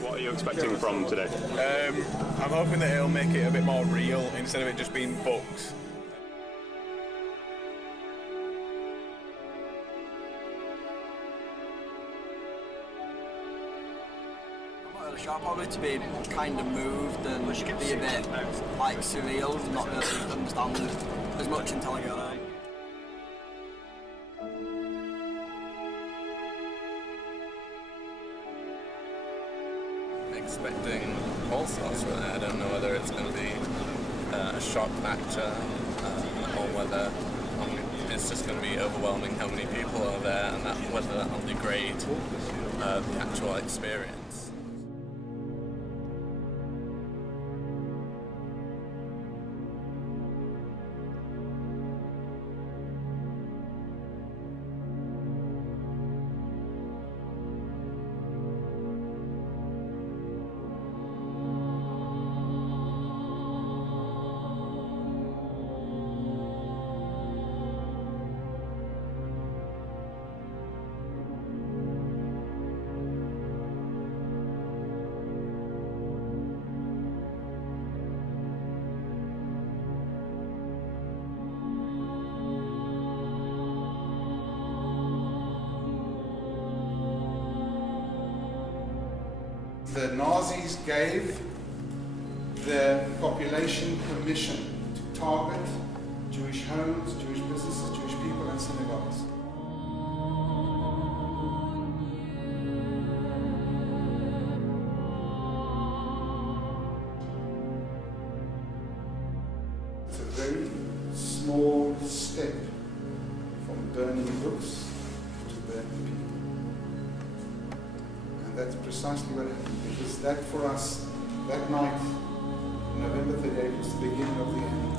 What are you expecting from today? I'm hoping that it'll make it a bit more real instead of it just being books. I'm not really sure, probably to be kind of moved and be a bit like surreal and not really understand as much until I get there. Expecting all sorts really. I don't know whether it's going to be a shock factor or whether it's just going to be overwhelming how many people are there and whether that'll degrade the actual experience. The Nazis gave the population permission to target Jewish homes, Jewish businesses, Jewish people and synagogues. It's a very small step from burning books to burning people. That's precisely what happened, because that for us, that night, November 38th, was the beginning of the end.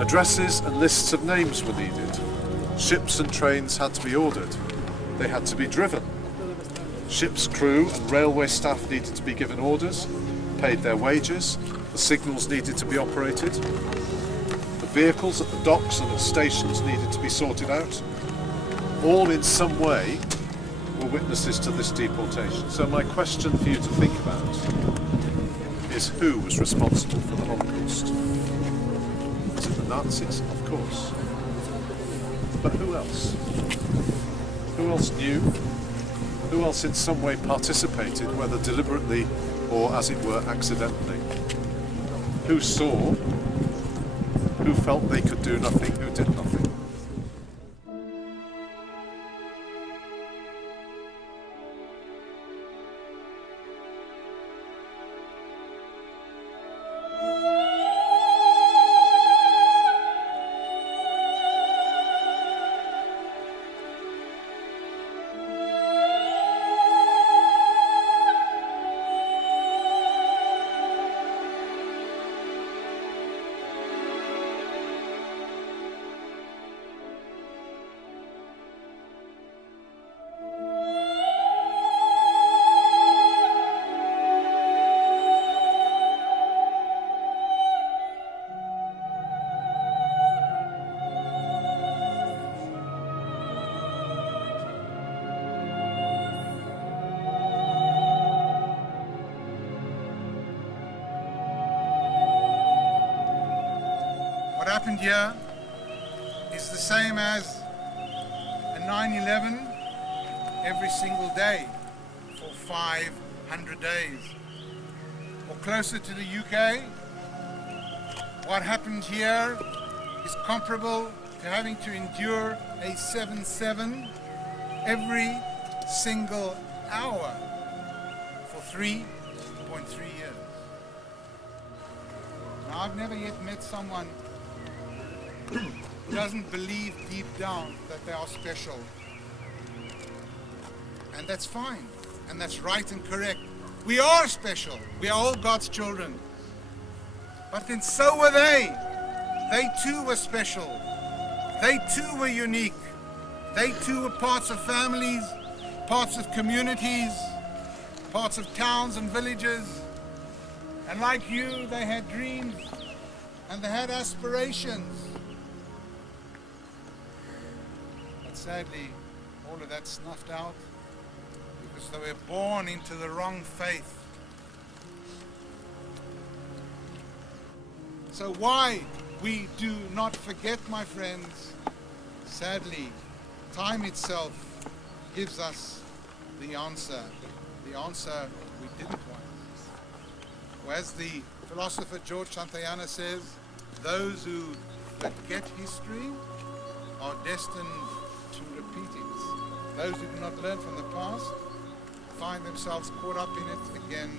Addresses and lists of names were needed. Ships and trains had to be ordered. They had to be driven. Ship's crew and railway staff needed to be given orders, paid their wages, the signals needed to be operated. The vehicles at the docks and at stations needed to be sorted out. All in some way were witnesses to this deportation. So my question for you to think about is who was responsible for the Holocaust? Was it the Nazis? Of course. But who else? Who else knew? Who else in some way participated, whether deliberately or, as it were, accidentally? Who saw? Who felt they could do nothing? Who did nothing? What happened here is the same as a 9/11 every single day for 500 days. Or closer to the UK, what happened here is comparable to having to endure a 7/7 every single hour for 3.3 years. Now, I've never yet met someone who doesn't believe deep down that they are special. And that's fine, and that's right and correct. We are special. We are all God's children. But then so were they. They too were special. They too were unique. They too were parts of families, parts of communities, parts of towns and villages. And like you, they had dreams and they had aspirations. But sadly, all of that snuffed out because they were born into the wrong faith. So why we do not forget, my friends, sadly, time itself gives us the answer we didn't want. Or as the philosopher George Santayana says, those who forget history are destined to repeat it. Those who do not learn from the past find themselves caught up in it again